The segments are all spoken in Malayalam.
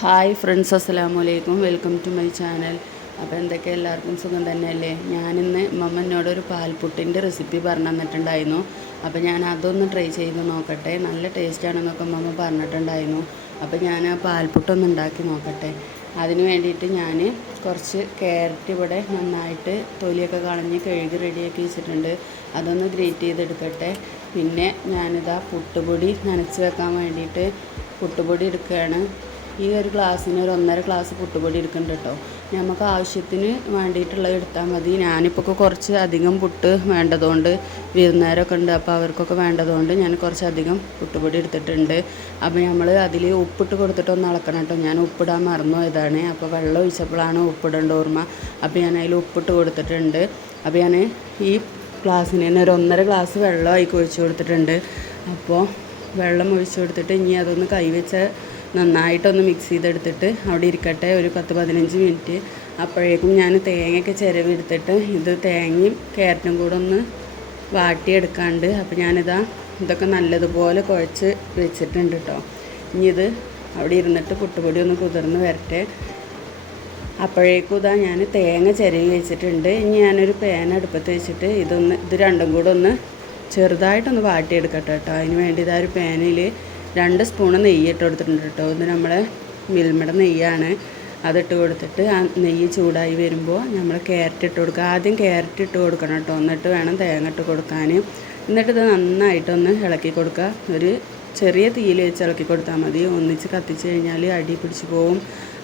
ഹായ് ഫ്രണ്ട്സ് അസ്സലാമു അലൈക്കും വെൽക്കം ടു മൈ ചാനൽ അപ്പോൾ എന്തൊക്കെ? എല്ലാവർക്കും സുഖം തന്നെയല്ലേ? ഞാനിന്ന് മമ്മ ഒരു പാൽപുട്ടിന്റെ റെസിപ്പി പറഞ്ഞു തന്നിട്ടുണ്ടായിരുന്നു അപ്പോൾ ഞാൻ അതൊന്ന് ട്രൈ ചെയ്ത് നോക്കട്ടെ. നല്ല ടേസ്റ്റാണെന്നൊക്കെ മമ്മ പറഞ്ഞിട്ടുണ്ടായിരുന്നു. അപ്പോൾ ഞാൻ ആ പാൽപുട്ടൊന്ന് ഉണ്ടാക്കി നോക്കട്ടെ. അതിന് വേണ്ടിയിട്ട് ഞാൻ കുറച്ച് ക്യാരറ്റ് ഇവിടെ നന്നായിട്ട് തൊലിയൊക്കെ കളഞ്ഞ് കഴുകി റെഡിയാക്കി വെച്ചിട്ടുണ്ട്. അതൊന്ന് ഗ്രേറ്റ് ചെയ്തെടുക്കട്ടെ. പിന്നെ ഞാനിതാ പുട്ടുപൊടി നനച്ച് വെക്കാൻ വേണ്ടിയിട്ട് പുട്ടുപൊടി എടുക്കുകയാണ്. ഈ ഒരു ഗ്ലാസ്സിന് ഒരു ഒന്നര ഗ്ലാസ് പുട്ടുപൊടി എടുക്കുന്നുണ്ട് കേട്ടോ നമുക്ക് ആവശ്യത്തിന് വേണ്ടിയിട്ടുള്ളത് എടുത്താൽ മതി. ഞാനിപ്പോൾ കുറച്ച് അധികം പുട്ട് വേണ്ടതുകൊണ്ട് വിരുന്നേരമൊക്കെ ഉണ്ട്. അപ്പോൾ അവർക്കൊക്കെ വേണ്ടതുകൊണ്ട് ഞാൻ കുറച്ചധികം പുട്ടുപൊടി എടുത്തിട്ടുണ്ട്. അപ്പോൾ നമ്മൾ അതിൽ ഉപ്പിട്ട് കൊടുത്തിട്ട് ഒന്ന് അളക്കണം കേട്ടോ ഞാൻ ഉപ്പിടാൻ മറന്നു ഇതാണ് അപ്പോൾ വെള്ളം ഒഴിച്ചപ്പോഴാണ് ഉപ്പിടേണ്ട ഓർമ്മ. അപ്പോൾ ഞാൻ അതിൽ ഉപ്പിട്ട് കൊടുത്തിട്ടുണ്ട്. അപ്പോൾ ഞാൻ ഈ ഗ്ലാസ്സിന് തന്നെ ഒരു ഒന്നര ഗ്ലാസ് വെള്ളം ആയി ഒഴിച്ച് കൊടുത്തിട്ടുണ്ട്. അപ്പോൾ വെള്ളം ഒഴിച്ച് കൊടുത്തിട്ട് ഇനി അതൊന്ന് കൈവച്ച് നന്നായിട്ടൊന്ന് മിക്സ് ചെയ്തെടുത്തിട്ട് അവിടെ ഇരിക്കട്ടെ ഒരു പത്ത് പതിനഞ്ച് മിനിറ്റ് അപ്പോഴേക്കും ഞാൻ തേങ്ങയൊക്കെ ചിരവെടുത്തിട്ട് ഇത് തേങ്ങയും ക്യാരറ്റും കൂടെ ഒന്ന് വാട്ടിയെടുക്കാണ്ട് അപ്പോൾ ഞാനിതാ ഇതൊക്കെ നല്ലതുപോലെ കുഴച്ച് വെച്ചിട്ടുണ്ട് കേട്ടോ ഇനി ഇത് അവിടെ ഇരുന്നിട്ട് പുട്ടുപൊടി ഒന്ന് കുതിർന്ന് വരട്ടെ. അപ്പോഴേക്കും ഇതാ ഞാൻ തേങ്ങ ചിരവി വെച്ചിട്ടുണ്ട്. ഇനി ഞാനൊരു പാൻ അടുപ്പത്ത് വെച്ചിട്ട് ഇതൊന്ന് ഇത് രണ്ടും കൂടെ ഒന്ന് ചെറുതായിട്ടൊന്ന് വാട്ടിയെടുക്കട്ടെ കേട്ടോ അതിന് വേണ്ടി ഇതാ ഒരു പാനിൽ രണ്ട് സ്പൂൺ നെയ്യ് ഇട്ട് കൊടുത്തിട്ടുണ്ട് കേട്ടോ. ഇത് നമ്മളെ മിൽമയുടെ നെയ്യാണ്. അതിട്ട് കൊടുത്തിട്ട് ആ നെയ്യ് ചൂടായി വരുമ്പോൾ നമ്മൾ ക്യാരറ്റ് ഇട്ട് കൊടുക്കുക. ആദ്യം ക്യാരറ്റ് ഇട്ട് കൊടുക്കണം കേട്ടോ. എന്നിട്ട് വേണം തേങ്ങ ഇട്ട് കൊടുക്കാൻ. എന്നിട്ട് ഇത് നന്നായിട്ടൊന്ന് ഇളക്കി കൊടുക്കുക. ഒരു ചെറിയ തീയിൽ വെച്ച് ഇളക്കി കൊടുത്താൽ മതി. ഒന്നിച്ച് കത്തിച്ച് കഴിഞ്ഞാൽ അടി പിടിച്ച് പോവും.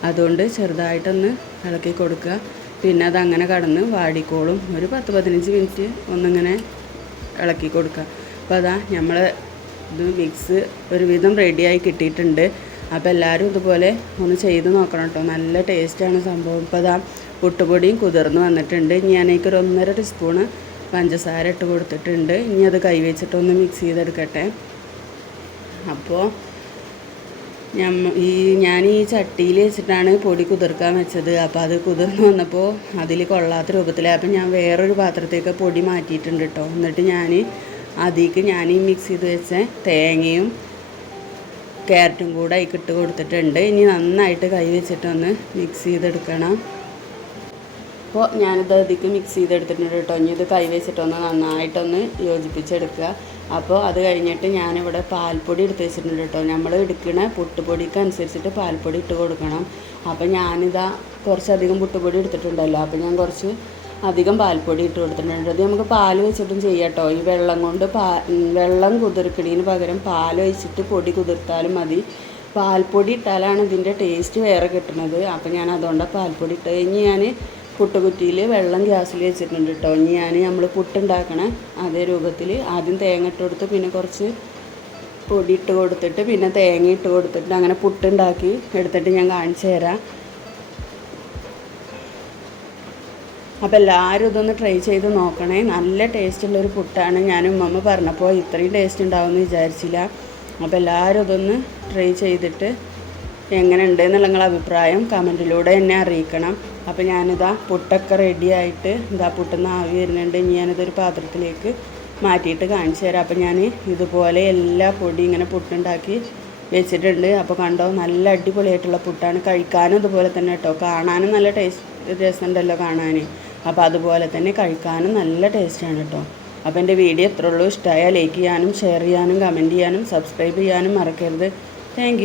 അതുകൊണ്ട് ചെറുതായിട്ടൊന്ന് ഇളക്കി കൊടുക്കുക. പിന്നെ അതങ്ങനെ കടന്ന് വാടിക്കോളും. ഒരു പത്ത് പതിനഞ്ച് മിനിറ്റ് ഒന്നിങ്ങനെ ഇളക്കി കൊടുക്കുക. അപ്പോൾ അതാ നമ്മൾ ഇത് മിക്സ് ഒരുവിധം റെഡിയായി കിട്ടിയിട്ടുണ്ട്. അപ്പോൾ എല്ലാവരും ഇതുപോലെ ഒന്ന് ചെയ്ത് നോക്കണം കേട്ടോ നല്ല ടേസ്റ്റാണ് സംഭവം. ഇപ്പോൾ അതാ പുട്ടുപൊടിയും കുതിർന്ന് വന്നിട്ടുണ്ട്. ഇനി ഞാനേക്ക് ഒരു ഒന്നര ടീസ്പൂണ് പഞ്ചസാര ഇട്ട് കൊടുത്തിട്ടുണ്ട്. ഇനി അത് കൈവച്ചിട്ടൊന്ന് മിക്സ് ചെയ്തെടുക്കട്ടെ. അപ്പോൾ ഞാൻ ഈ ഞാൻ ഈ ചട്ടിയിൽ വെച്ചിട്ടാണ് പൊടി കുതിർക്കാൻ വെച്ചത്. അപ്പോൾ അത് കുതിർന്ന് വന്നപ്പോൾ അതിൽ കൊള്ളാത്ത രൂപത്തിലായി. അപ്പം ഞാൻ വേറൊരു പാത്രത്തേക്ക് പൊടി മാറ്റിയിട്ടുണ്ട് കേട്ടോ എന്നിട്ട് ഞാൻ അതിലേക്ക് ഞാൻ ഈ മിക്സ് ചെയ്ത് വെച്ച തേങ്ങയും ക്യാരറ്റും കൂടെ അതിൽ ഇട്ട് കൊടുത്തിട്ടുണ്ട്. ഇനി നന്നായിട്ട് കൈ വെച്ചിട്ടൊന്ന് മിക്സ് ചെയ്തെടുക്കണം. അപ്പോൾ ഞാനിത് അതിലേക്ക് മിക്സ് ചെയ്തെടുത്തിട്ടുണ്ട് കേട്ടോ. ഇനി ഇത് കൈ വെച്ചിട്ടൊന്ന് നന്നായിട്ടൊന്ന് യോജിപ്പിച്ചെടുക്കുക. അപ്പോൾ അത് കഴിഞ്ഞിട്ട് ഞാനിവിടെ പാൽപ്പൊടി എടുത്ത് വെച്ചിട്ടുണ്ട് കേട്ടോ. നമ്മൾ എടുക്കുന്ന പുട്ടുപൊടിക്ക് അനുസരിച്ചിട്ട് പാൽപ്പൊടി ഇട്ട് കൊടുക്കണം. അപ്പോൾ ഞാനിതാ കുറച്ചധികം പുട്ടുപൊടി എടുത്തിട്ടുണ്ടല്ലോ. അപ്പോൾ ഞാൻ കുറച്ച് അധികം പാൽപ്പൊടി ഇട്ട് കൊടുത്തിട്ടുണ്ട്. അത് നമുക്ക് പാൽ വെച്ചിട്ടും ചെയ്യാം കേട്ടോ ഈ വെള്ളം കൊണ്ട് പാ വെള്ളം കുതിർക്കണീന് പകരം പാൽ ഒഴിച്ചിട്ട് പൊടി കുതിർത്താലും മതി. പാൽപ്പൊടി ഇട്ടാലാണ് ഇതിന്റെ ടേസ്റ്റ് വേറെ കിട്ടുന്നത് അപ്പോൾ ഞാൻ അതുകൊണ്ടാണ് പാൽപ്പൊടി ഇട്ട് കഴിഞ്ഞ് ഞാൻ പുട്ടുകുറ്റിയിൽ വെള്ളം ഗ്യാസിൽ വെച്ചിട്ടുണ്ട് കേട്ടോ ഇനി ഞാൻ നമ്മൾ പുട്ടുണ്ടാക്കണ അതേ രൂപത്തിൽ ആദ്യം തേങ്ങ ഇട്ട് കൊടുത്ത് പിന്നെ കുറച്ച് പൊടി ഇട്ട് കൊടുത്തിട്ട് പിന്നെ തേങ്ങ ഇട്ട് കൊടുത്തിട്ട് അങ്ങനെ പുട്ടുണ്ടാക്കി എടുത്തിട്ട് ഞാൻ കാണിച്ചു തരാം. അപ്പോൾ എല്ലാവരും ഇതൊന്ന് ട്രൈ ചെയ്ത് നോക്കണേ. നല്ല ടേസ്റ്റുള്ളൊരു പുട്ടാണ് ഞാൻ ഉമ്മമ്മ പറഞ്ഞപ്പോൾ ഇത്രയും ടേസ്റ്റ് ഉണ്ടാവുമെന്ന് വിചാരിച്ചില്ല. അപ്പോൾ എല്ലാവരും ഇതൊന്ന് ട്രൈ ചെയ്തിട്ട് എങ്ങനെ ഉണ്ട് എന്നുള്ള നിങ്ങളുടെ അഭിപ്രായം കമന്റിലൂടെ എന്നെ അറിയിക്കണം. അപ്പോൾ ഞാനിതാ പുട്ടൊക്കെ റെഡി ആയിട്ട് ഇതാ പുട്ടുന്ന ആവി വരുന്നുണ്ട്. ഇനി ഞാനിതൊരു പാത്രത്തിലേക്ക് മാറ്റിയിട്ട് കാണിച്ചു തരാം. അപ്പോൾ ഞാൻ ഇതുപോലെ എല്ലാ പൊടി ഇങ്ങനെ പുട്ടുണ്ടാക്കി വെച്ചിട്ടുണ്ട്. അപ്പോൾ കണ്ടോ നല്ല അടിപൊളിയായിട്ടുള്ള പുട്ടാണ്. കഴിക്കാനും ഇതുപോലെ തന്നെ കേട്ടോ. കാണാനും നല്ല ടേസ്റ്റ് രസമുണ്ടല്ലോ കാണാൻ അപ്പോൾ അതുപോലെ തന്നെ കഴിക്കാനും നല്ല ടേസ്റ്റാണ് കേട്ടോ അപ്പോൾ എന്റെ വീഡിയോ എത്ര ഉള്ളൂ. ഇഷ്ടമായാൽ ലൈക്ക് ചെയ്യാനും ഷെയർ ചെയ്യാനും കമന്റ് ചെയ്യാനും സബ്സ്ക്രൈബ് ചെയ്യാനും മറക്കരുത്. താങ്ക്